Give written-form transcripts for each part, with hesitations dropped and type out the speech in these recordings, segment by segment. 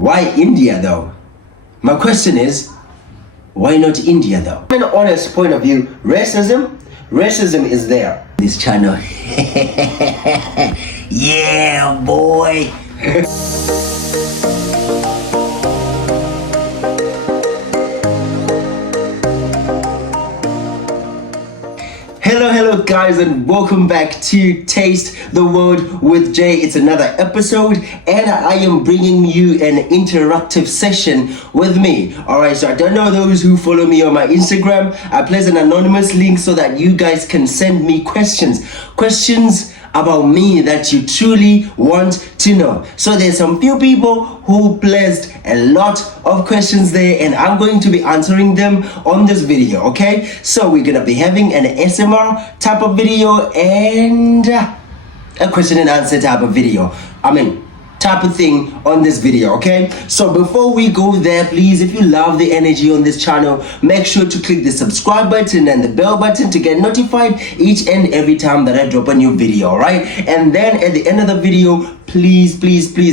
Why India though? My question is, why not India though? From an honest point of view, racism is there. This channel. Yeah, boy. Hello guys, and welcome back to Taste the World with Jay. It's another episode and I am bringing you an interactive session with me. Alright, so I don't know those who follow me on my Instagram. I place an anonymous link so that you guys can send me questions about me that you truly want to know. So there's some few people who placed a lot of questions there and I'm going to be answering them on this video, okay? So we're gonna be having an ASMR type of video and a question and answer type of video. Type of thing on this video, okay? So before we go there, please, if you love the energy on this channel, make sure to click the subscribe button and the bell button to get notified each and every time that I drop a new video, all right? And then at the end of the video, please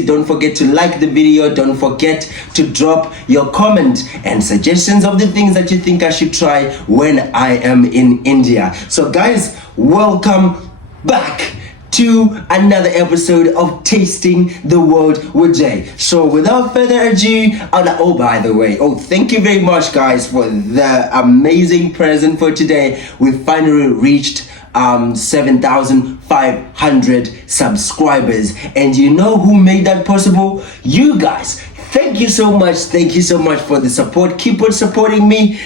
don't forget to like the video. Don't forget to drop your comment and suggestions of the things that you think I should try when I am in India. So guys, welcome back to another episode of Tasting the World with Jay. So without further ado, by the way, thank you very much guys for the amazing present for today. We finally reached 7,500 subscribers, and you know who made that possible? You guys. Thank you so much for the support. Keep on supporting me.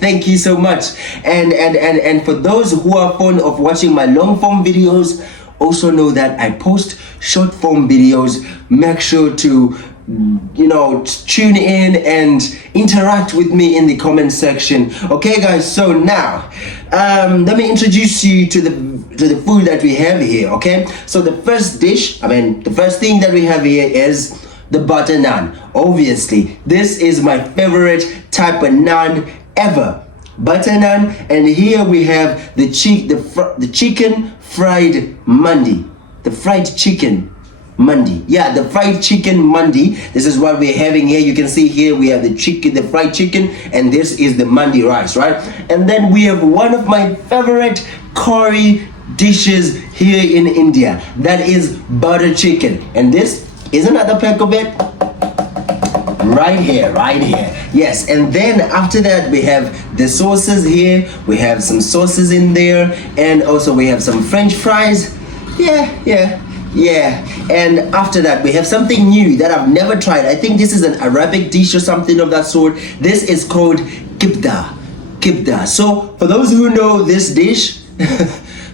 Thank you so much. And for those who are fond of watching my long form videos, also know that I post short form videos. Make sure to tune in and interact with me in the comment section. Okay guys, so now let me introduce you to the food that we have here, okay? So the first thing that we have here is the butter naan. Obviously, this is my favorite type of naan ever, butter naan. And here we have the chicken fried mandi, the fried chicken mandi. Yeah, the fried chicken mandi. This is what we're having here. You can see here we have the fried chicken, and this is the mandi rice, right? And then we have one of my favorite curry dishes here in India, that is butter chicken. And this is another pack of it right here. Yes, and then after that we have the sauces here. We have some sauces in there, and also we have some French fries. Yeah. And after that we have something new that I've never tried. I think this is an Arabic dish or something of that sort. This is called kibda. So for those who know this dish,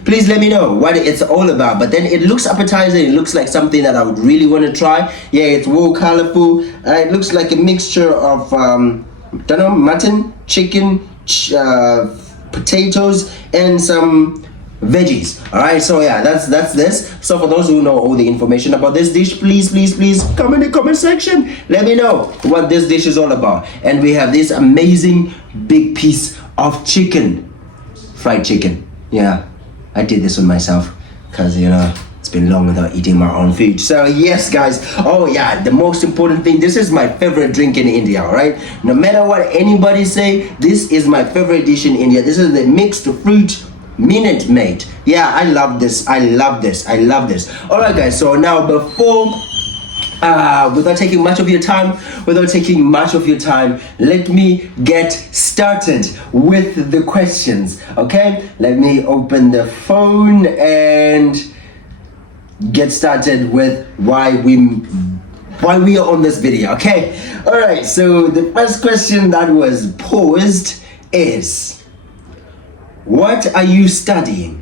please let me know what it's all about. But then it looks appetizing. It looks like something that I would really want to try. Yeah, it's well colorful. It looks like a mixture of mutton, chicken, potatoes, and some veggies. All right, so yeah, that's this. So for those who know all the information about this dish, please come in the comment section. Let me know what this dish is all about. And we have this amazing big piece of chicken, fried chicken. Yeah, I did this one myself because it's been long without eating my own food. So yes guys, the most important thing, this is my favorite drink in India, all right? No matter what anybody say, this is my favorite dish in India. This is the mixed fruit Minute Maid. Yeah, I love this. All right guys, so now before without taking much of your time, let me get started with the questions. Okay, let me open the phone and get started with why we are on this video. Okay, all right, so the first question that was posed is, what are you studying?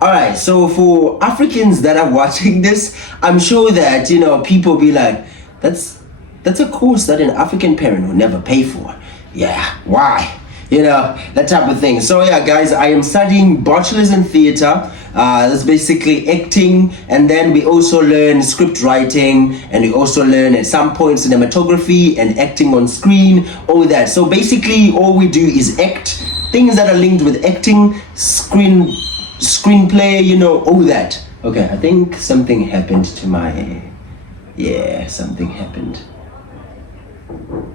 All right, so for Africans that are watching this, I'm sure that people be like, that's a course that an African parent will never pay for. Yeah, why? That type of thing. So yeah guys, I am studying bachelor's in theater. That's basically acting, and then we also learn script writing, and we also learn at some point cinematography and acting on screen, all that. So basically all we do is act, things that are linked with acting, screenplay, all that. Okay, I think something happened to my Yeah, something happened.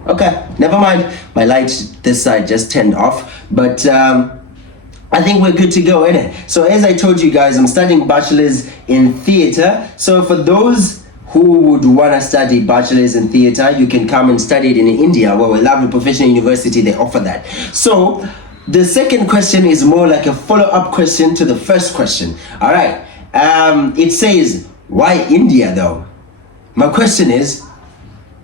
Okay, never mind. My light this side just turned off, but I think we're good to go, innit? So as I told you guys, I'm studying bachelor's in theater. So for those who would want to study bachelor's in theater, you can come and study it in India, where a lovely professional university, they offer that. So the second question is more like a follow-up question to the first question. All right. It says, why India though? My question is,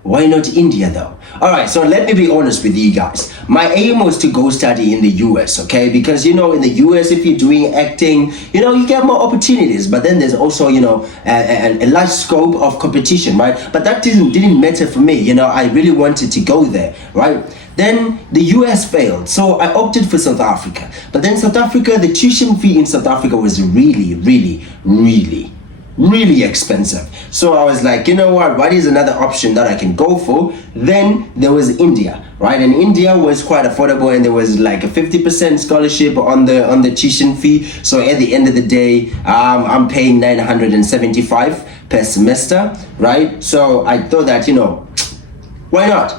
why not India though? All right, so let me be honest with you guys. My aim was to go study in the US, okay? Because, in the US, if you're doing acting, you get more opportunities. But then there's also, a large scope of competition, right? But that didn't matter for me. I really wanted to go there, right? Then the US failed, so I opted for South Africa. But then South Africa, the tuition fee in South Africa was really, really, really, really expensive. So I was like, what is another option that I can go for? Then there was India, right? And India was quite affordable, and there was like a 50% scholarship on the tuition fee. So at the end of the day, I'm paying 975 per semester, right? So I thought that, why not?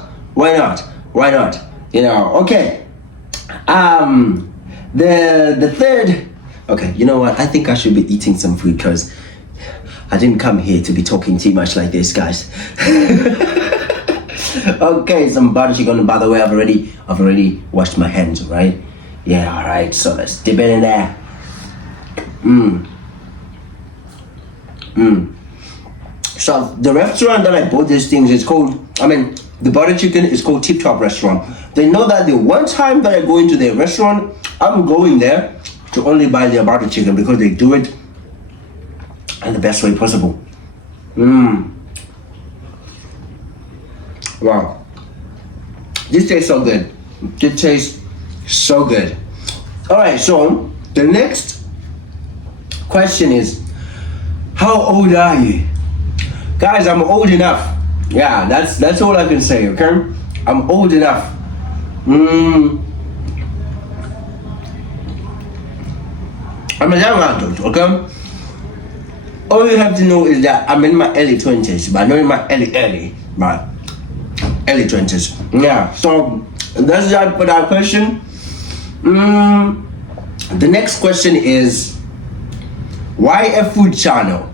Okay. The third, okay, you know what? I think I should be eating some food, because I didn't come here to be talking too much like this, guys. Okay, some butter chicken. By the way, I've already washed my hands, right? Yeah, all right. So let's dip it in there. So the restaurant that I bought these things is called, the butter chicken is called Tip Top Restaurant. They know that the one time that I go into their restaurant, I'm going there to only buy their butter chicken, because they do it in the best way possible. Wow. This tastes so good. It tastes so good. Alright, so the next question is, how old are you? Guys, I'm old enough. Yeah, that's all I can say, okay? I'm old enough. I'm a young adult, okay? All you have to know is that I'm in my early 20s, but not in my early 20s. Yeah, so that's that for that question. The next question is, why a food channel?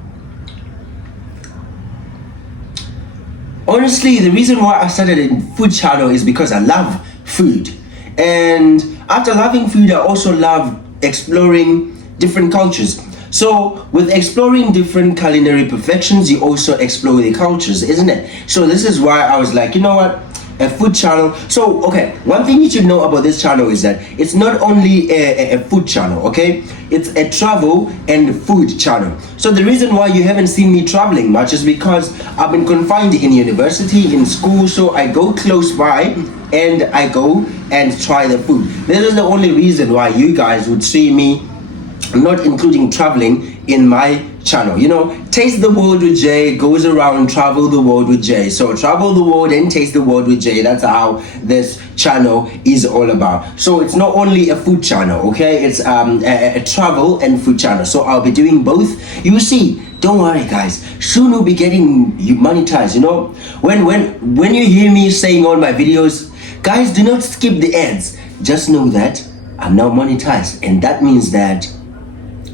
Honestly, the reason why I started a food channel is because I love food. And after loving food, I also love exploring different cultures. So with exploring different culinary perfections, you also explore the cultures, isn't it? So this is why I was like, you know what? A food channel. So, okay, one thing you should know about this channel is that it's not only a food channel, okay? It's a travel and food channel. So the reason why you haven't seen me traveling much is because I've been confined in university, in school, so I go close by and I go and try the food. This is the only reason why you guys would see me not including traveling in my channel. Taste the world with Jay goes around travel the world with Jay. So travel the world and taste the world with Jay. That's how this channel is all about. So it's not only a food channel, okay? It's a travel and food channel. So I'll be doing both. You see, don't worry guys, soon we'll be getting monetized. When you hear me saying all my videos, guys, do not skip the ads. Just know that I'm now monetized, and that means that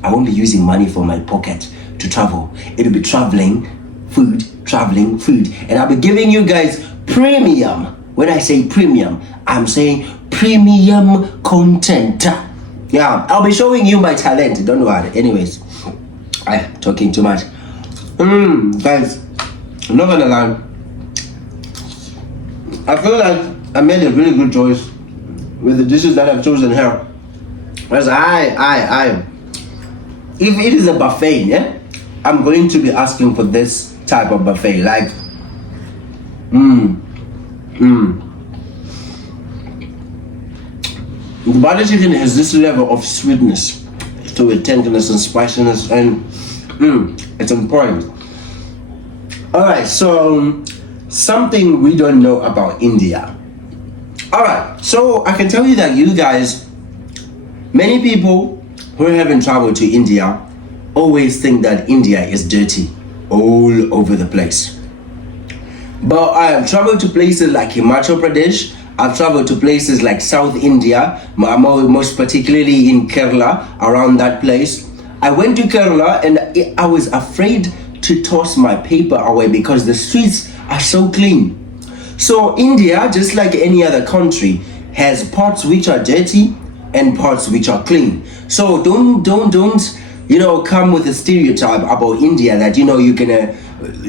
I won't be using money from my pocket to travel. It'll be traveling food. And I'll be giving you guys premium. When I say premium, I'm saying premium content. Yeah, I'll be showing you my talent. Don't worry. Anyways, I'm talking too much. Guys, I'm not gonna lie. I feel like I made a really good choice with the dishes that I've chosen here. Because if it is a buffet, yeah, I'm going to be asking for this type of buffet. Like, the butter chicken has this level of sweetness to it, tenderness and spiciness, and it's important. Alright, so something we don't know about India. Alright, so I can tell you that you guys, many people who haven't traveled to India always think that India is dirty all over the place. But I have traveled to places like Himachal Pradesh. I've traveled to places like South India, most particularly in Kerala, around that place. I went to Kerala and I was afraid to toss my paper away because the streets are so clean. So India, just like any other country, has parts which are dirty and parts which are clean. So don't come with a stereotype about India that you're gonna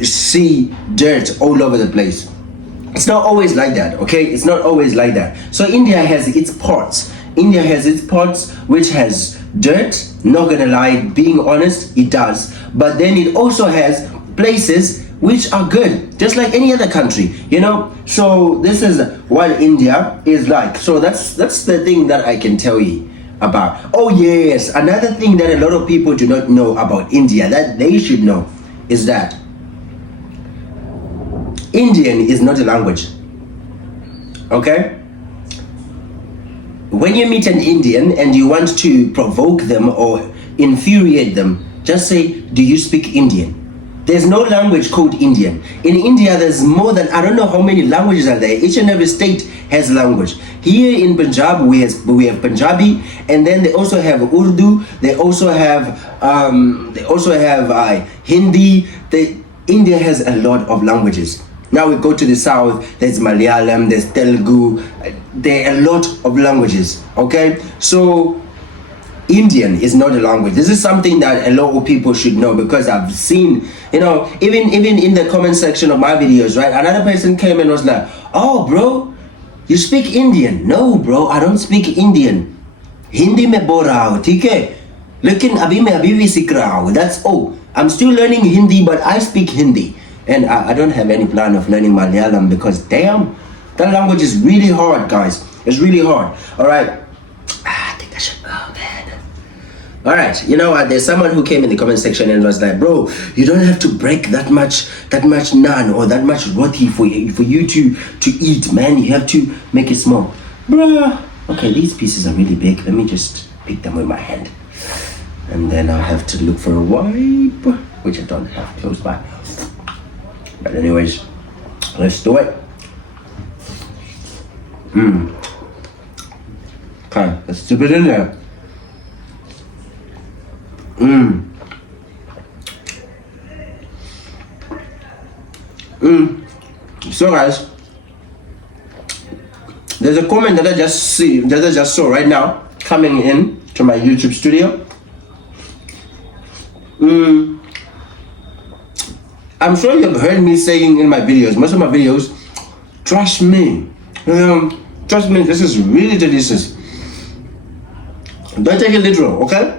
see dirt all over the place. It's not always like that, okay? It's not always like that. So India has its parts. India has its parts which has dirt. Not gonna lie, being honest, it does. But then it also has places which are good, just like any other country, So this is what India is like. So that's the thing that I can tell you about. Oh yes, another thing that a lot of people do not know about India that they should know is that Indian is not a language. Okay? When you meet an Indian and you want to provoke them or infuriate them, just say, "Do you speak Indian?" There's no language called Indian. In India, there's more than, I don't know how many languages are there. Each and every state has language. Here in Punjab, we have Punjabi, and then they also have Urdu. They also have Hindi. India has a lot of languages. Now we go to the south, there's Malayalam, there's Telugu, there are a lot of languages, okay? So Indian is not a language. This is something that a lot of people should know because I've seen, even in the comment section of my videos, right? Another person came and was like, "Oh bro, you speak Indian." No bro, I don't speak Indian. Hindi mein bol raha hu, theek hai? Lekin abhi bhi sikh raha hu. That's all. I'm still learning Hindi, but I speak Hindi. And I don't have any plan of learning Malayalam because damn, that language is really hard, guys. It's really hard. All right. I think I should. Oh man. All right. You know what? There's someone who came in the comment section and was like, "Bro, you don't have to break that much naan or that much roti for you to eat, man. You have to make it small." Bruh. Okay, these pieces are really big. Let me just pick them with my hand, and then I'll have to look for a wipe, which I don't have close by. But anyways, let's do it. Okay, let's dip it in there. So guys, there's a comment that I just saw right now coming in to my YouTube studio. I'm sure you've heard me saying in my videos, most of my videos, trust me. Trust me, this is really delicious. Don't take it literal, okay?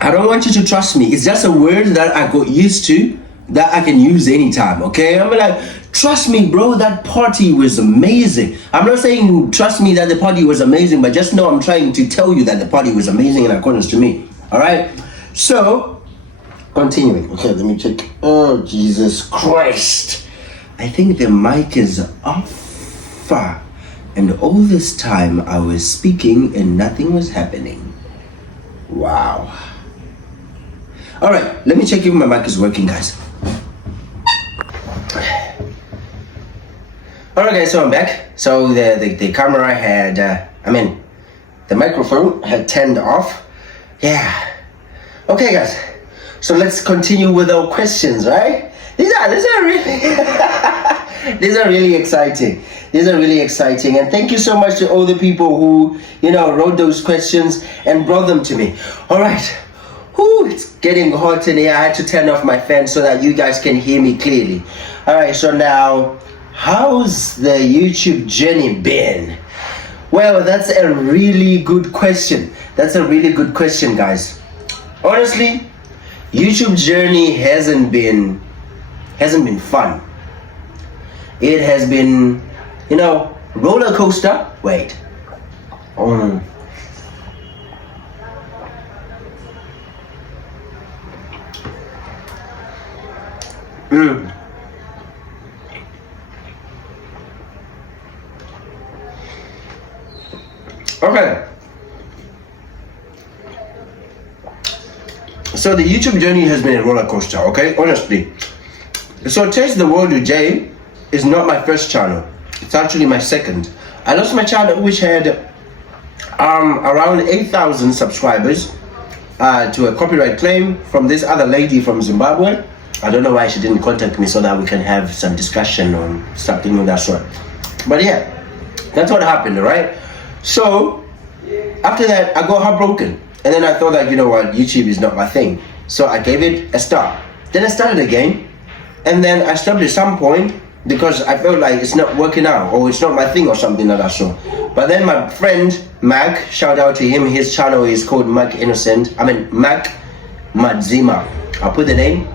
I don't want you to trust me. It's just a word that I got used to that I can use anytime, okay? I'm like, trust me, bro, that party was amazing. I'm not saying trust me that the party was amazing, but just know I'm trying to tell you that the party was amazing in accordance to me, all right? So, continuing. Okay, let me check. Oh, Jesus Christ. I think the mic is off. And all this time I was speaking and nothing was happening. Wow. All right, let me check if my mic is working, guys. All right, guys, so I'm back. So the camera had, the microphone had turned off. Yeah. Okay, guys. So let's continue with our questions, right? These are really these are really exciting. These are really exciting, and thank you so much to all the people who wrote those questions and brought them to me. All right, it's getting hot in here. I had to turn off my fan so that you guys can hear me clearly. All right, so now, how's the YouTube journey been? Well, that's a really good question. That's a really good question, guys. Honestly, YouTube journey hasn't been fun. It has been, roller coaster. Wait. Okay. So the YouTube journey has been a roller coaster, okay? Honestly. So Taste the World with Jay is not my first channel. It's actually my second. I lost my channel, which had around 8,000 subscribers, to a copyright claim from this other lady from Zimbabwe. I don't know why she didn't contact me so that we can have some discussion on something of that sort. But yeah, that's what happened, right? So after that, I got heartbroken, and then I thought that, you know what, YouTube is not my thing. So I gave it a start. Then I started again, and then I stopped at some point because I felt like it's not working out, or it's not my thing, or something like that. So, but then my friend Mac, shout out to him. His channel is called Mac Madzima. I'll put the name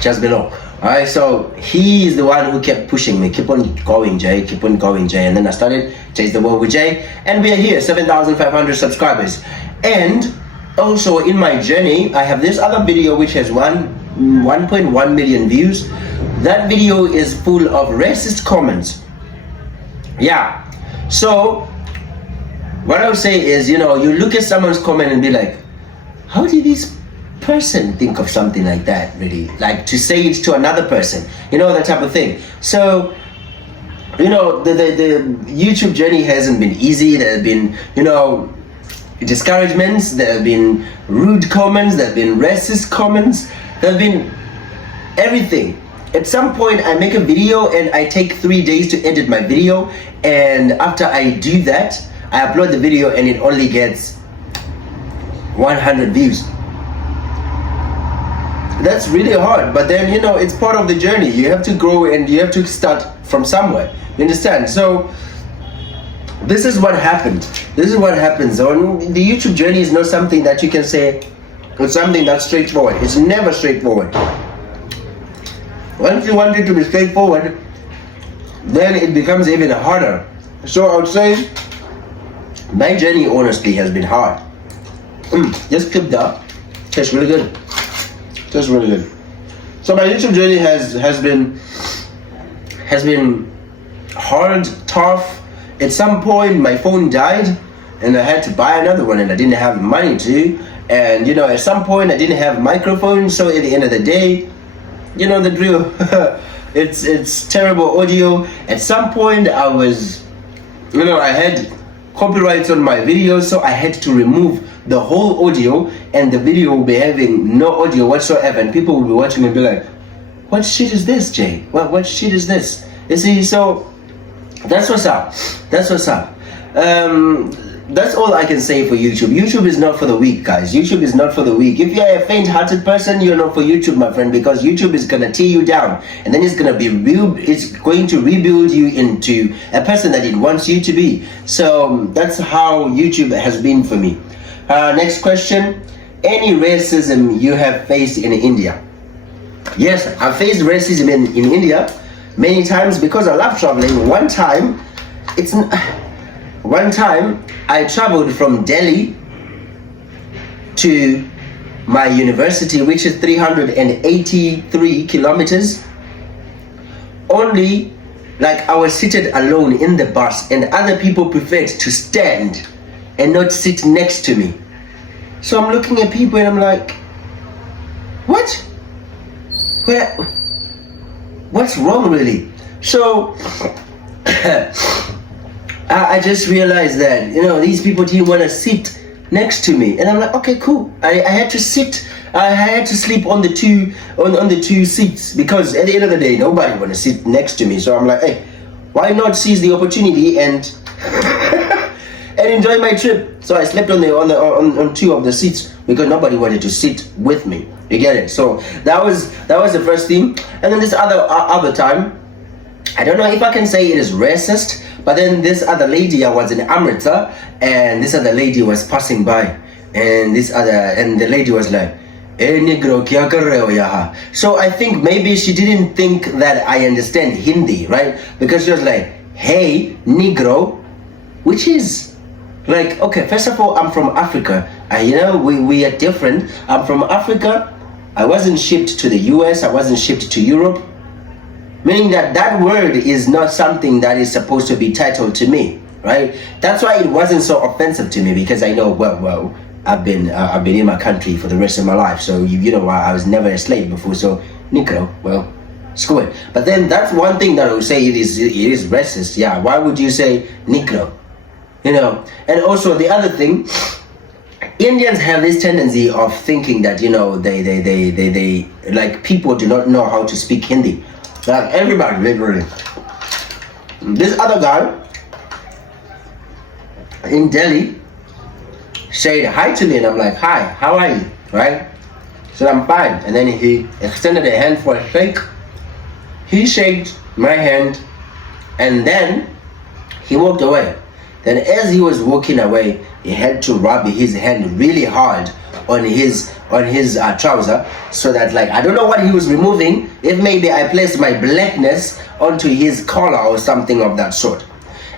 just below. Alright, so he is the one who kept pushing me. Keep on going, Jay. Keep on going, Jay. And then I started Chase the World with Jay, and we are here, 7,500 subscribers. And also in my journey, I have this other video which has 1.1 million views. That video is full of racist comments. Yeah. So what I would say is, you know, you look at someone's comment and be like, how did this person think of something like that, really? Like, to say it to another person, you know, that type of thing. So, you know, the YouTube journey hasn't been easy. There have been, you know, discouragements, there have been rude comments, there have been racist comments, there have been everything. At some point I make a video and I take 3 days to edit my video, and after I do that, I upload the video and it only gets 100 views. That's really hard, but then, you know, it's part of the journey. You have to grow and you have to start from somewhere. You understand? So this is what happened. This is what happens. On the YouTube journey is not something that you can say it's something that's straightforward. It's never straightforward. Once you want it to be straightforward, then it becomes even harder. So I would say my journey honestly has been hard. Just clipped up. Tastes really good. Tastes really good. So my YouTube journey has been hard, tough. At some point my phone died and I had to buy another one, and I didn't have money to. And you know, at some point I didn't have microphone, so at the end of the day, you know the drill. it's terrible audio. At some point I was, you know, I had copyrights on my videos, so I had to remove the whole audio, and the video will be having no audio whatsoever, and people will be watching and be like, what shit is this, Jay? What shit is this? You see, so that's what's up. That's what's up. That's all I can say for YouTube. YouTube is not for the weak, guys. YouTube is not for the weak. If you're a faint-hearted person, you're not for YouTube, my friend, because YouTube is gonna tear you down, and then it's going to rebuild you into a person that it wants you to be. So that's how YouTube has been for me. Next question. Any racism you have faced in India? Yes, I've faced racism in India many times because I love traveling. One time I traveled from Delhi to my university, which is 383 kilometers. Only, like, I was seated alone in the bus, and other people preferred to stand and not sit next to me. So I'm looking at people and I'm like, what? What's wrong, really? So I just realized that, you know, these people didn't want to sit next to me, and I'm like, okay, cool. I had to sit. I had to sleep on the two seats, because at the end of the day, nobody want to sit next to me. So I'm like, hey, why not seize the opportunity and and enjoy my trip? So I slept on two of the seats because nobody wanted to sit with me. You get it? So that was the first thing. And then this other time, I don't know if I can say it is racist, but then this other lady, I was in Amritsar, and this other lady was passing by, and the lady was like, "Hey Negro, kya kar rahe ho yahan?" So I think maybe she didn't think that I understand Hindi, right? Because she was like, "Hey Negro," which is like, okay, first of all, I'm from Africa. You know, we are different. I'm from Africa. I wasn't shipped to the US. I wasn't shipped to Europe. Meaning that word is not something that is supposed to be titled to me, right? That's why it wasn't so offensive to me, because I know, well, I've been in my country for the rest of my life. So you know, I was never a slave before. So Negro, well, Squid. But then that's one thing that I would say it is racist. Yeah, why would you say Negro? You know, and also the other thing, Indians have this tendency of thinking that, you know, they like people do not know how to speak Hindi. Like everybody, literally. This other guy in Delhi said hi to me, and I'm like, hi, how are you? Right? So I'm fine. And then he extended a hand for a shake. He shook my hand, and then he walked away. Then as he was walking away, he had to rub his hand really hard on his trouser, so that, like, I don't know what he was removing. If maybe I placed my blackness onto his collar or something of that sort.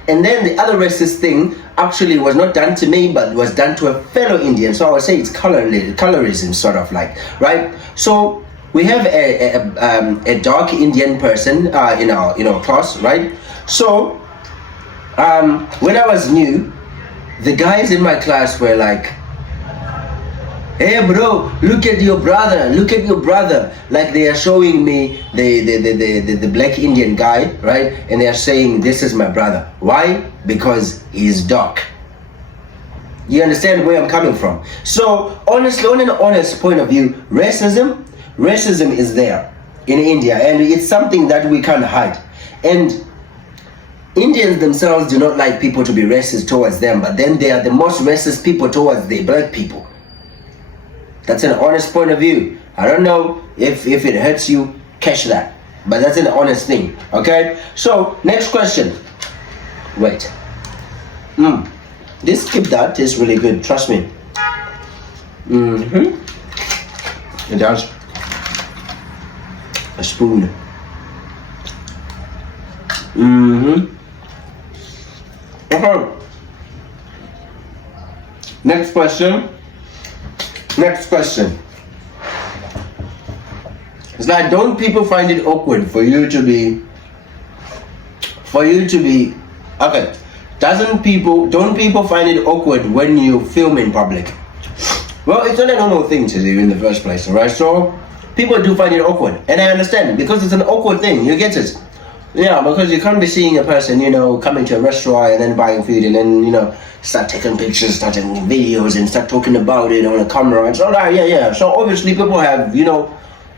And then the other racist thing actually was not done to me, but was done to a fellow Indian. So I would say it's colorism, sort of, like, right? So we have a dark Indian person in our class, right? So when I was new, the guys in my class were like, hey bro, look at your brother. Like they are showing me the black Indian guy, right? And they are saying, this is my brother. Why? Because he's dark. You understand where I'm coming from? So honestly, on an honest point of view, racism is there in India, and it's something that we can't hide. And Indians themselves do not like people to be racist towards them, but then they are the most racist people towards the black people. That's an honest point of view. I don't know if it hurts you, catch that. But that's an honest thing, okay? So, next question. Wait. This skip that tastes really good, trust me. It does. A spoon. Okay. Next question. It's like, don't people find it awkward for you to be okay? Don't people find it awkward when you film in public? Well, it's not a normal thing to do in the first place, alright? So people do find it awkward, and I understand, because it's an awkward thing. You get it? Yeah, because you can't be seeing a person, you know, coming to a restaurant and then buying food and then, you know, start taking pictures, start taking videos, and start talking about it on a camera. And so, yeah. So obviously people have, you know,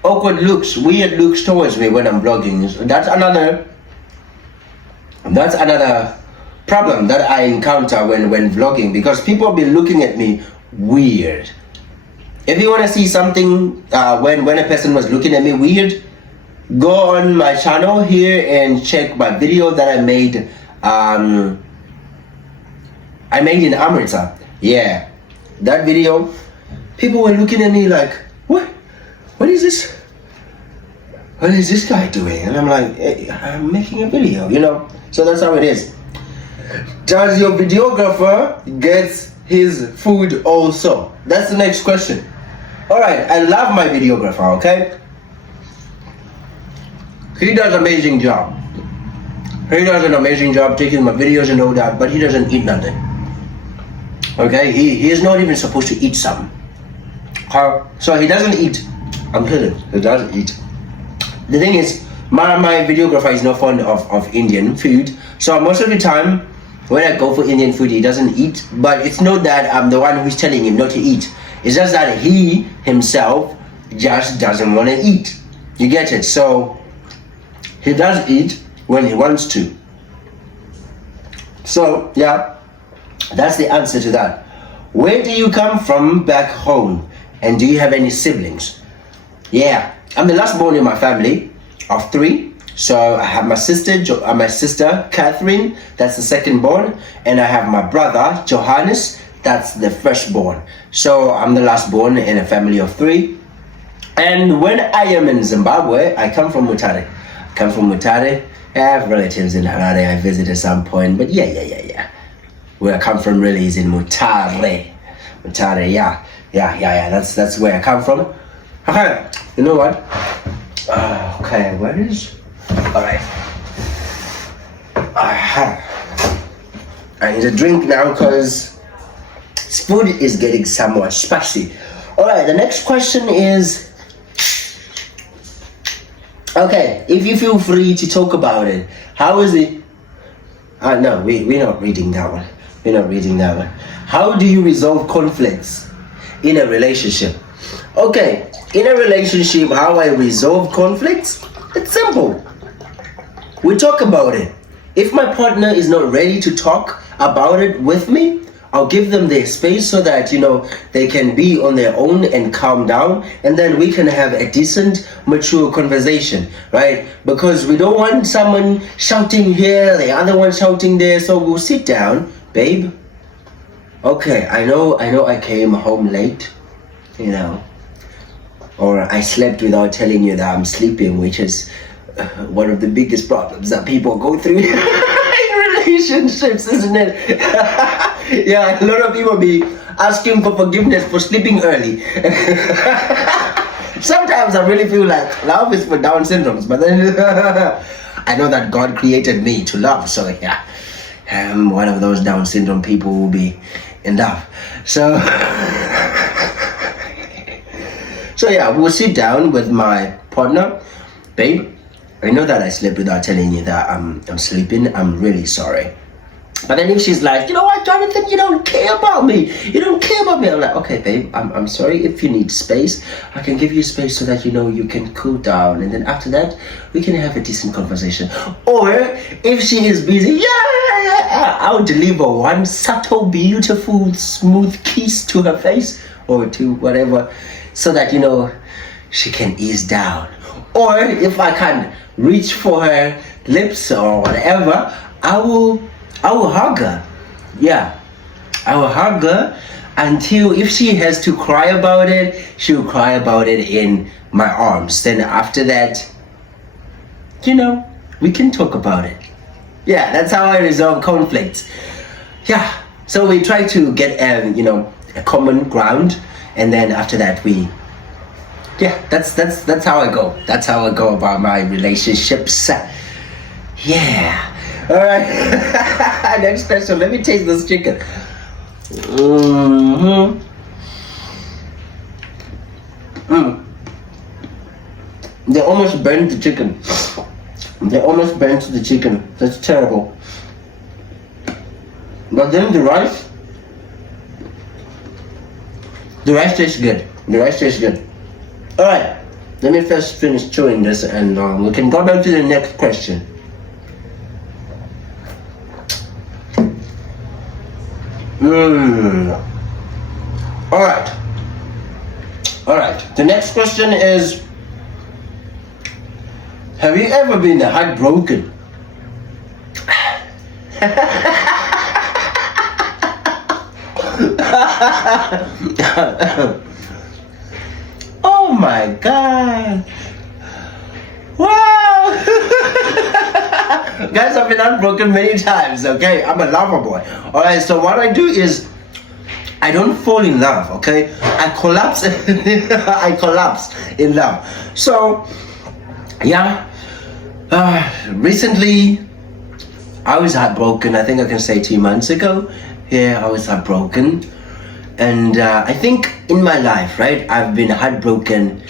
awkward looks, weird looks towards me when I'm vlogging. That's another problem that I encounter when vlogging, because people be looking at me weird. If you want to see something when a person was looking at me weird, go on my channel here and check my video that I made in Amritsar. Yeah, that video, people were looking at me like, what is this guy doing? And I'm like, hey, I'm making a video, you know. So that's how it is. Does your videographer get his food also? That's the next question. All right, I love my videographer, okay? He does an amazing job. He does an amazing job taking my videos and all that, but he doesn't eat nothing. Okay, he is not even supposed to eat something. So he doesn't eat. I'm kidding, he doesn't eat. The thing is, my videographer is not fond of Indian food. So most of the time, when I go for Indian food, he doesn't eat. But it's not that I'm the one who's telling him not to eat. It's just that he himself just doesn't want to eat. You get it? So he does eat when he wants to. So yeah, that's the answer to that. Where do you come from back home? And do you have any siblings? Yeah, I'm the last born in my family of 3. So I have my sister Catherine, that's the second born, and I have my brother Johannes, that's the firstborn. So I'm the last born in a family of 3. And when I am in Zimbabwe, I come from Mutare. I have relatives in Harare. I visit at some point, but yeah. Where I come from really is in Mutare. Yeah. That's where I come from. Okay, you know what? Okay, where is? All right. I need a drink now because this food is getting somewhat spicy. All right, the next question is, Okay, if you feel free to talk about it, how is it? No, we're not reading that one. We're not reading that one. How do you resolve conflicts in a relationship? Okay, in a relationship, how I resolve conflicts? It's simple. We talk about it. If my partner is not ready to talk about it with me, I'll give them their space so that, they can be on their own and calm down, and then we can have a decent, mature conversation, right? Because we don't want someone shouting here, the other one shouting there, so we'll sit down, babe. Okay, I know I came home late, or I slept without telling you that I'm sleeping, which is one of the biggest problems that people go through in relationships, isn't it? Yeah, a lot of people be asking for forgiveness for sleeping early. Sometimes I really feel like love is for Down syndromes, but then I know that God created me to love, so yeah, I'm one of those Down syndrome people who will be in love. So yeah, we'll sit down with my partner. Babe, I know that I slept without telling you that I'm sleeping. I'm really sorry. But then if she's like, you know what, Jonathan, you don't care about me. You don't care about me. I'm like, okay, babe, I'm sorry. If you need space, I can give you space so that, you can cool down. And then after that, we can have a decent conversation. Or if she is busy, I'll deliver one subtle, beautiful, smooth kiss to her face or to whatever so that, she can ease down. Or if I can't reach for her lips or whatever, I will hug her. Yeah, I will hug her until if she has to cry about it, she'll cry about it in my arms. Then after that, we can talk about it. Yeah, that's how I resolve conflicts. Yeah, so we try to get a common ground, and then after that that's how I go. That's how I go about my relationships. Yeah. All right. Next question. Let me taste this chicken. They almost burnt the chicken. That's terrible. But then the rice tastes good. All right. Let me first finish chewing this, and we can go back to the next question. All right. The next question is, have you ever been heartbroken? Oh my God. Wow. Guys, I've been heartbroken many times, okay? I'm a lover boy. Alright, so what I do is I don't fall in love, okay? I collapse in love. So yeah, recently I was heartbroken. I think I can say 2 months ago. Yeah, I was heartbroken. And I think in my life, right, I've been heartbroken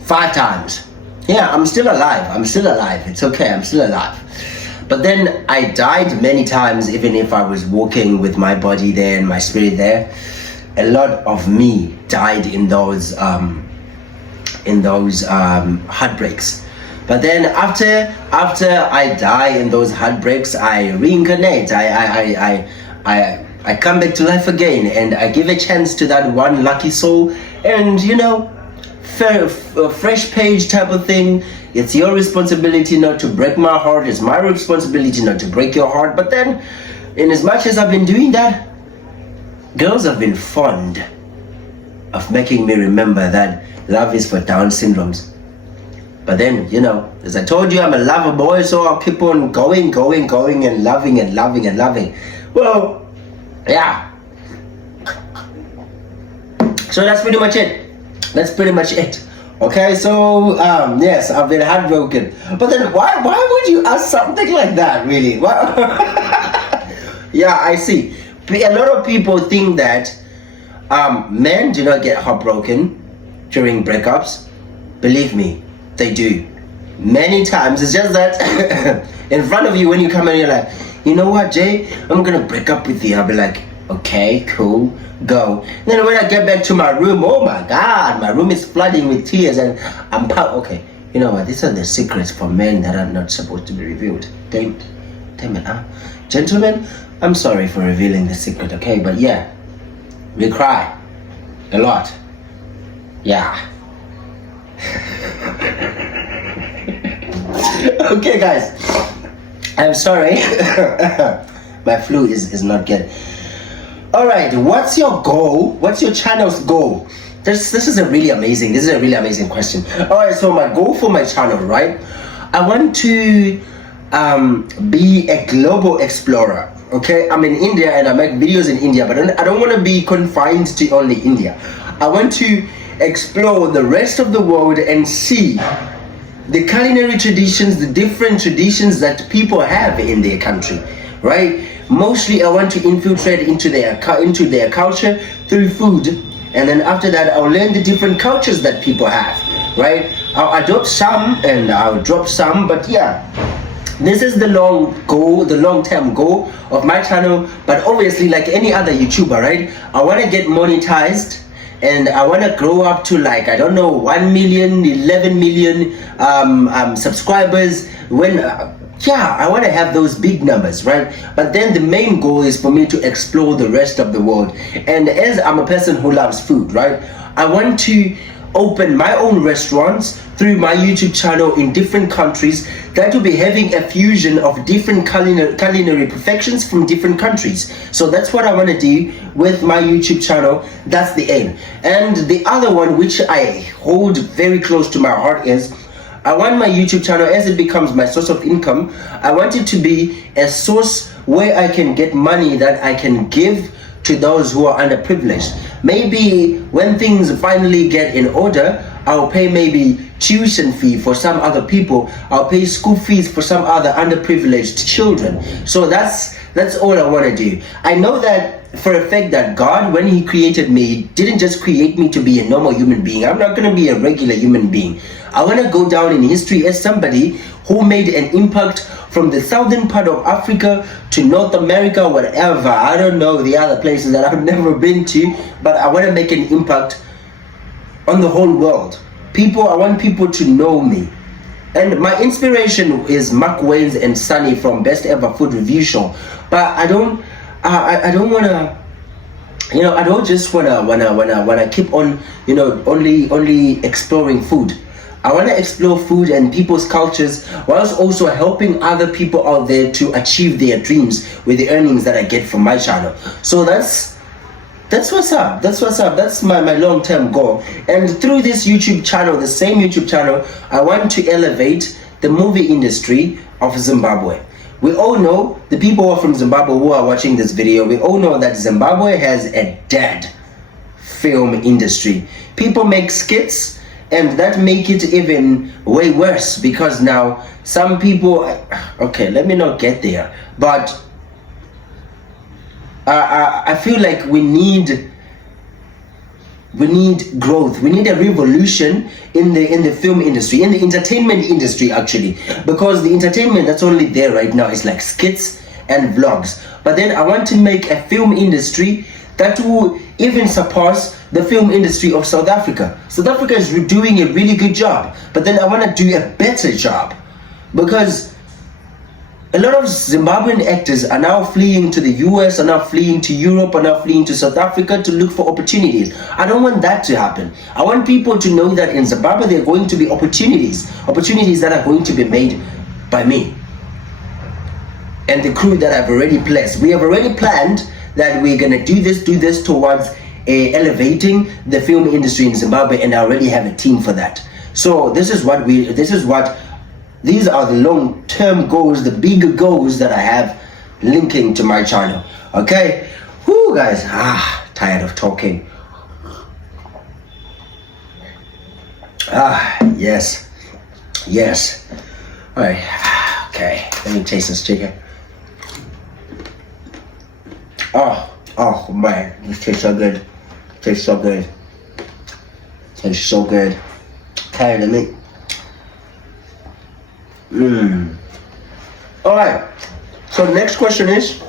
5 times. Yeah, I'm still alive. It's okay, I'm still alive. But then I died many times, even if I was walking with my body there and my spirit there. A lot of me died in those heartbreaks. But then after I die in those heartbreaks, I reincarnate. I come back to life again, and I give a chance to that one lucky soul, and a fresh page type of thing. It's your responsibility not to break my heart. It's my responsibility not to break your heart. But then, in as much as I've been doing that, girls have been fond of making me remember that love is for Down syndromes. But then, as I told you, I'm a lover boy, so I'll keep on going and loving. Well, yeah. So that's pretty much it. Okay, so yes, I've been heartbroken. But then why would you ask something like that, really? Yeah, I see. A lot of people think that men do not get heartbroken during breakups. Believe me, they do. Many times. It's just that in front of you when you come in, you're like, you know what, Jay? I'm gonna break up with you. I'll be like, okay, cool, go. And then when I get back to my room, oh my God, my room is flooding with tears, and I'm okay. You know what? These are the secrets for men that are not supposed to be revealed. Damn it, huh? Gentlemen, I'm sorry for revealing the secret, okay? But yeah, we cry a lot. Yeah. Okay, guys, I'm sorry. My flu is not good. All right, what's your goal? What's your channel's goal? This is a really amazing question. All right, so my goal for my channel, right? I want to be a global explorer. Okay, I'm in India and I make videos in India, but I don't want to be confined to only India. I want to explore the rest of the world and see the culinary traditions, the different traditions that people have in their country, right? Mostly I want to infiltrate into their culture through food, and then after that I'll learn the different cultures that people have, right? I'll adopt some and I'll drop some, but yeah, this is the long-term goal of my channel. But obviously, like any other YouTuber, right, I want to get monetized. And I want to grow up to, like, I don't know, 1 million, 11 million subscribers. Yeah, I want to have those big numbers, right? But then the main goal is for me to explore the rest of the world. And as I'm a person who loves food, right, I want to open my own restaurants through my YouTube channel in different countries that will be having a fusion of different culinary perfections from different countries. So that's what I want to do with my YouTube channel. That's the aim. And the other one, which I hold very close to my heart, is I want my YouTube channel, as it becomes my source of income, I want it to be a source where I can get money that I can give to those who are underprivileged. Maybe when things finally get in order, I'll pay maybe tuition fee for some other people. I'll pay school fees for some other underprivileged children. So that's all I want to do. I know that for a fact that God, when he created me, didn't just create me to be a normal human being. I'm not going to be a regular human being. I want to go down in history as somebody who made an impact from the southern part of Africa to North America, whatever. I don't know the other places that I've never been to, but I want to make an impact on the whole world. I want people to know me. And my inspiration is Mark Waynes and Sunny from Best Ever Food Review Show. But I don't want to, I don't just wanna keep on, only exploring food. I want to explore food and people's cultures, whilst also helping other people out there to achieve their dreams with the earnings that I get from my channel. So that's what's up. That's my long-term goal. And through this YouTube channel, the same YouTube channel, I want to elevate the movie industry of Zimbabwe. We all know, the people who are from Zimbabwe who are watching this video, we all know that Zimbabwe has a dead film industry. People make skits, and that make it even way worse, because now some people, okay, let me not get there, but I feel like we need growth. We need a revolution in the film industry, in the entertainment industry actually, because the entertainment that's only there right now is like skits and vlogs. But then I want to make a film industry that will even surpass the film industry of South Africa. South Africa is doing a really good job, but then I want to do a better job, because a lot of Zimbabwean actors are now fleeing to the US, are now fleeing to Europe, are now fleeing to South Africa to look for opportunities. I don't want that to happen. I want people to know that in Zimbabwe there are going to be opportunities that are going to be made by me and the crew that I've already placed. We have already planned that we're gonna do this towards elevating the film industry in Zimbabwe, and I already have a team for that. So these are the long-term goals, the bigger goals that I have linking to my channel. Okay, whoo guys, tired of talking. Yes. All right, okay, let me taste this chicken. Oh man, this tastes so good. Tastes so good. Okay, let me. All right. So the next question is.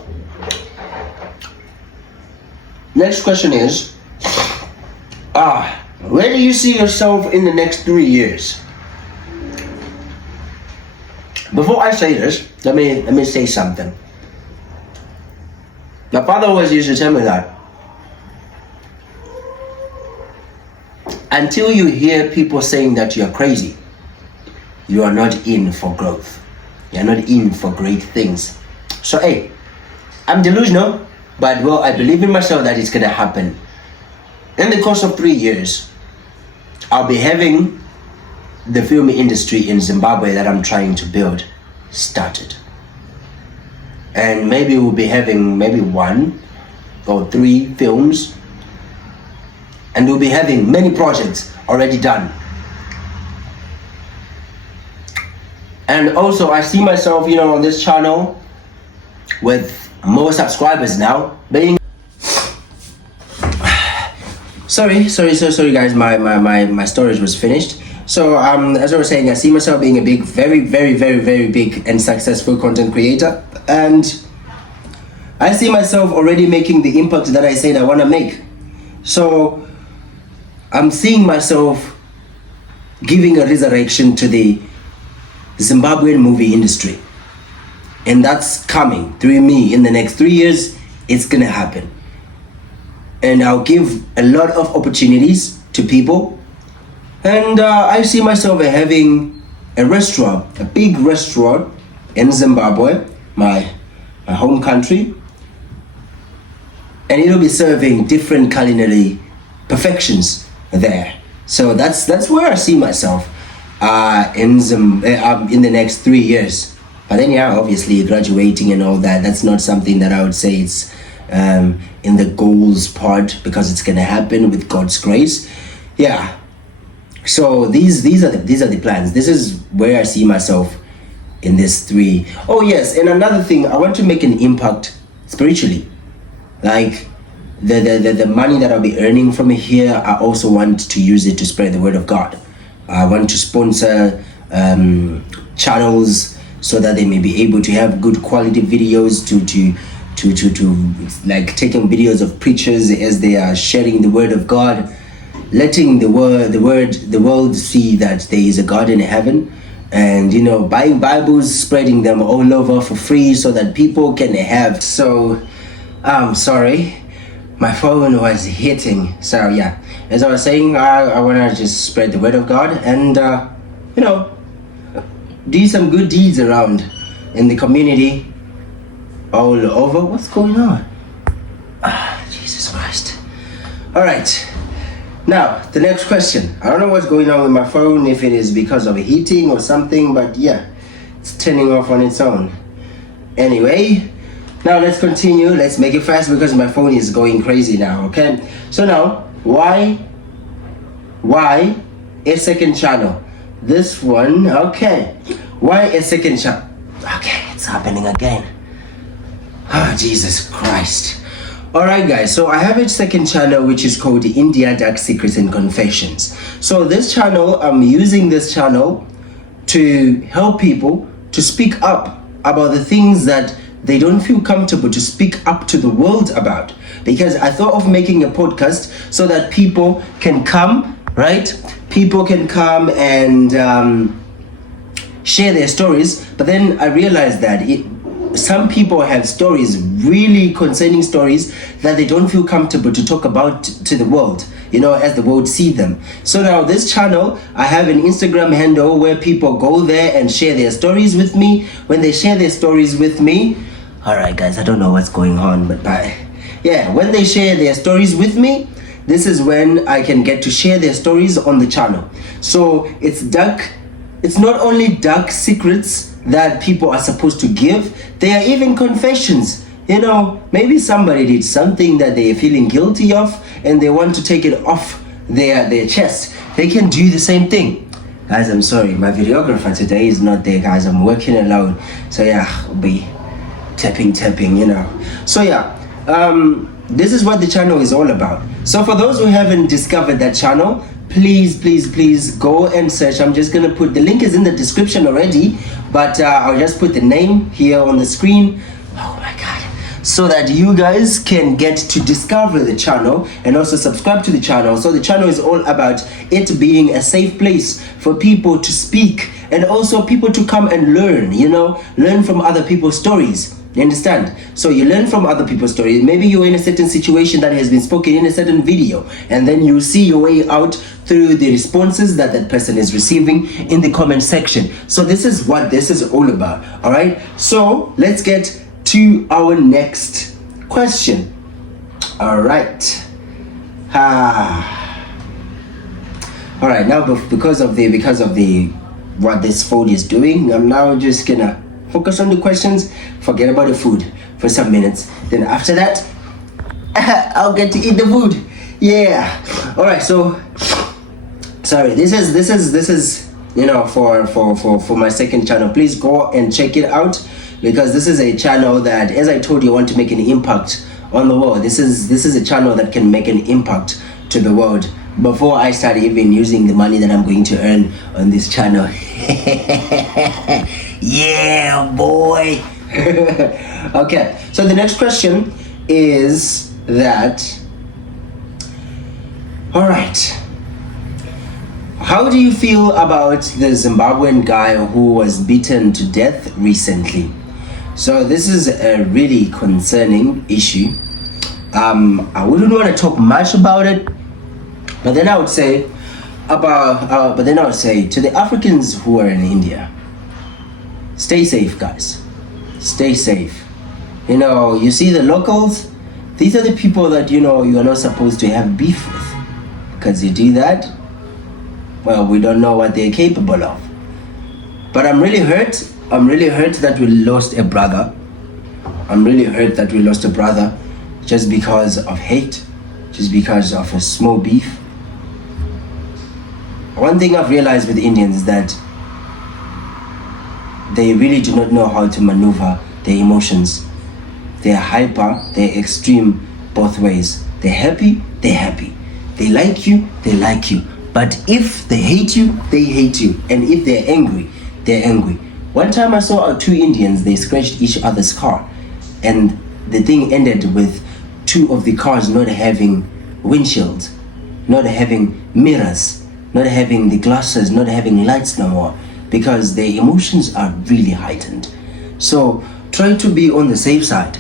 Where do you see yourself in the next 3 years? Before I say this, let me say something. My father always used to tell me that until you hear people saying that you're crazy, you are not in for growth. You're not in for great things. So hey, I'm delusional, but well, I believe in myself that it's gonna happen. In the course of 3 years, I'll be having the film industry in Zimbabwe that I'm trying to build started. And maybe we'll be having maybe 1 or 3 films. And we'll be having many projects already done. And also I see myself, on this channel with more subscribers now, being sorry guys, my storage was finished. So as I was saying, I see myself being a big, very big and successful content creator, and I see myself already making the impact that I said I want to make. So I'm seeing myself giving a resurrection to the Zimbabwean movie industry, and that's coming through me in the next 3 years. It's gonna happen, and I'll give a lot of opportunities to people. And I see myself having a restaurant, a big restaurant in Zimbabwe, my home country, and it'll be serving different culinary perfections there. So that's where I see myself in the next 3 years. But then obviously graduating and all that, that's not something that I would say it's in the goals part, because it's gonna happen with God's grace. So these are the plans. This is where I see myself in this 3. Oh yes, and another thing, I want to make an impact spiritually. Like the money that I'll be earning from here, I also want to use it to spread the word of God. I want to sponsor channels so that they may be able to have good quality videos to like taking videos of preachers as they are sharing the word of God, letting the world see that there is a God in heaven, and buying Bibles, spreading them all over for free so that people can have. So I'm sorry, my phone was hitting. So yeah, as I was saying, I want to just spread the word of God and do some good deeds around in the community all over. What's going on? Jesus Christ. All right. Now, the next question. I don't know what's going on with my phone, if it is because of heating or something, but yeah, it's turning off on its own. Anyway, now let's continue. Let's make it fast because my phone is going crazy now, okay? So now, why a second channel? This one, okay. Why a second channel? Okay, it's happening again. Oh, Jesus Christ. Alright guys, so I have a second channel which is called India Dark Secrets and Confessions. So this channel, I'm using this channel to help people to speak up about the things that they don't feel comfortable to speak up to the world about. Because I thought of making a podcast so that people can come, right? People can come and share their stories, but then I realized that some people have stories, really concerning stories, that they don't feel comfortable to talk about to the world, as the world see them. So now this channel, I have an Instagram handle where people go there and share their stories with me. When they share their stories with me, all right guys, I don't know what's going on, but yeah, when they share their stories with me, this is when I can get to share their stories on the channel. So it's not only dark secrets that people are supposed to give, there are even confessions. Maybe somebody did something that they are feeling guilty of and they want to take it off their chest. They can do the same thing. Guys, I'm sorry, my videographer today is not there, guys. I'm working alone. So yeah, I'll be tapping, So yeah, this is what the channel is all about. So for those who haven't discovered that channel, please go and search. I'm just gonna put the link is in the description already, but I'll just put the name here on the screen. Oh my god, so that you guys can get to discover the channel and also subscribe to the channel. So the channel is all about it being a safe place for people to speak and also people to come and learn, learn from other people's stories. You understand? So you learn from other people's stories. Maybe you're in a certain situation that has been spoken in a certain video, and then you see your way out through the responses that that person is receiving in the comment section. So this is what this is all about. All right, so let's get to our next question. All right. All right, now because of the what this food is doing, I'm now just gonna focus on the questions, forget about the food for some minutes. Then after that, I'll get to eat the food. Yeah. All right. So, sorry. This is for my second channel. Please go and check it out, because this is a channel that, as I told you, I want to make an impact on the world. This is a channel that can make an impact to the world before I start even using the money that I'm going to earn on this channel. Yeah, boy. Okay, so the next question is that, all right, how do you feel about the Zimbabwean guy who was beaten to death recently? So this is a really concerning issue. I wouldn't want to talk much about it, but then I would say to the Africans who are in India, stay safe, guys. Stay safe. You see the locals, these are the people that you are not supposed to have beef with, because you do that, well, we don't know what they're capable of. But I'm really hurt that we lost a brother. I'm really hurt that we lost a brother just because of hate, just because of a small beef. One thing I've realized with Indians is that they really do not know how to maneuver their emotions. They're hyper, they're extreme both ways. They're happy, they're happy. They like you, they like you. But if they hate you, they hate you. And if they're angry, they're angry. One time I saw two Indians, they scratched each other's car. And the thing ended with two of the cars not having windshields, not having mirrors, not having the glasses, not having lights no more, because their emotions are really heightened. So try to be on the safe side.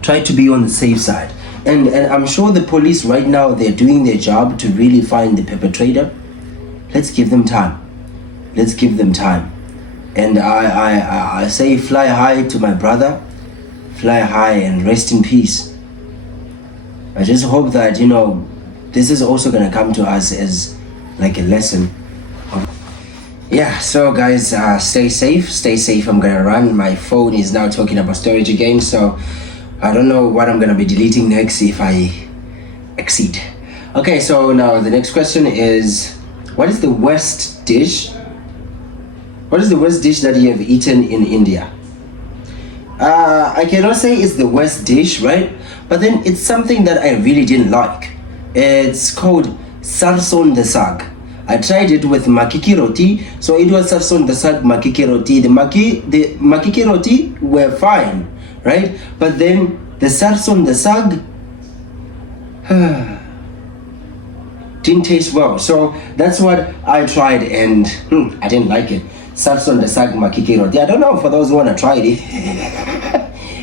Try to be on the safe side. And I'm sure the police right now, they're doing their job to really find the perpetrator. Let's give them time. Let's give them time. And I say fly high to my brother. Fly high and rest in peace. I just hope that, this is also going to come to us as like a lesson. Yeah, so guys, stay safe. I'm gonna run. My phone is now talking about storage again, so I don't know what I'm gonna be deleting next if I exceed. Okay, so now the next question is, what is the worst dish that you have eaten in India? I cannot say it's the worst dish, right? But then it's something that I really didn't like. It's called sarson de sag. I tried it with makiki roti, so it was sarson de sag makiki roti. The makiki roti were fine, right? But then the sarson de sag didn't taste well. So that's what I tried, and I didn't like it. Sarson de sag makiki roti. I don't know, for those who want to try it,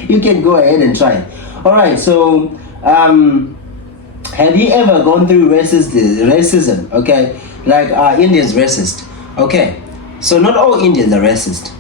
you can go ahead and try it. All right, so have you ever gone through racism? Okay, like Indians racist. Okay, so not all Indians are racist.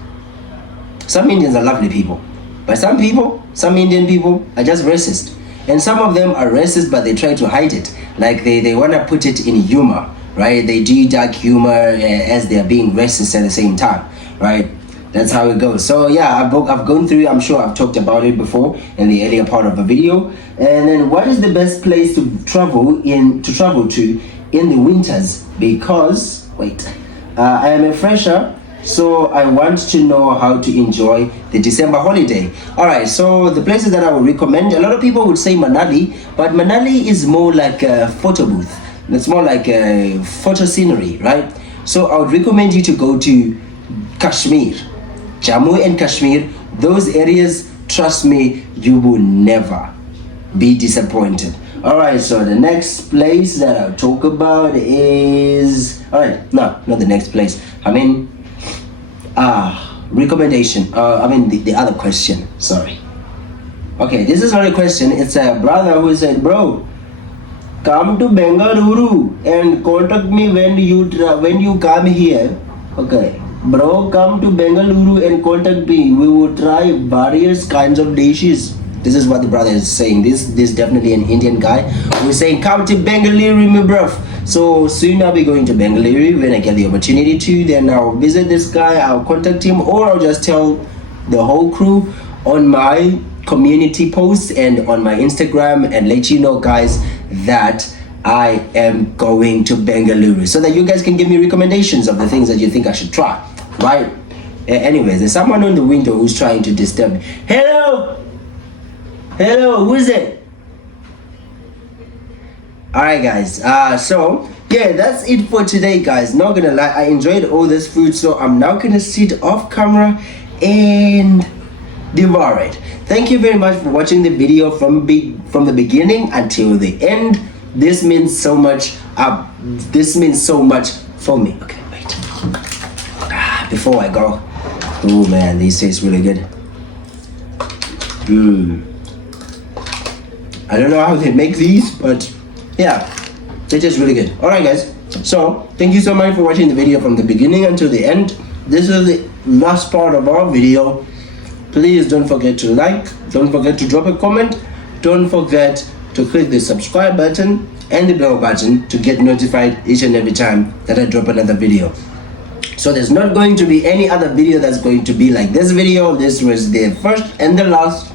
Some Indians are lovely people, but some Indian people are just racist. And some of them are racist, but they try to hide it. Like they want to put it in humor, right? They do dark humor as they're being racist at the same time, right? That's how it goes. So yeah, I've gone through, I'm sure I've talked about it before in the earlier part of the video. And then what is the best place to travel to in the winters? Because, I am a fresher, so I want to know how to enjoy the December holiday. All right, so the places that I would recommend, a lot of people would say Manali, but Manali is more like a photo booth. It's more like a photo scenery, right? So I would recommend you to go to Kashmir, Jammu and Kashmir. Those areas, trust me, you will never be disappointed. All right, so the next place that I'll talk about is, all right, no, not the next place. I mean, recommendation. The other question. Sorry. Okay, this is not a question. It's a brother who said, bro, come to Bengaluru and contact me when you come here. Okay, bro, come to Bengaluru and contact me. We will try various kinds of dishes. This is what the brother is saying. This is definitely an Indian guy who's saying, come to Bengaluru, my bruv. So soon I'll be going to Bengaluru when I get the opportunity to. Then I'll visit this guy, I'll contact him, or I'll just tell the whole crew on my community posts and on my Instagram and let you know, guys, that I am going to Bengaluru so that you guys can give me recommendations of the things that you think I should try, right? Anyways, there's someone on the window who's trying to disturb me. Hello, who is it? All right, guys, so yeah, that's it for today, guys. Not gonna lie, I enjoyed all this food, so I'm now gonna sit off camera and devour it. Thank you very much for watching the video from the beginning until the end. This means so much. This means so much for me. Okay, wait. Before I go, oh man, these taste really good. I don't know how they make these, but yeah, they taste really good. All right, guys. So thank you so much for watching the video from the beginning until the end. This is the last part of our video. Please don't forget to like, don't forget to drop a comment, don't forget to click the subscribe button and the bell button to get notified each and every time that I drop another video. So there's not going to be any other video that's going to be like this video. This was the first and the last.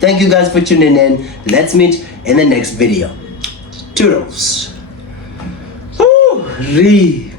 Thank you guys for tuning in. Let's meet in the next video. Toodles. Ooh-ree.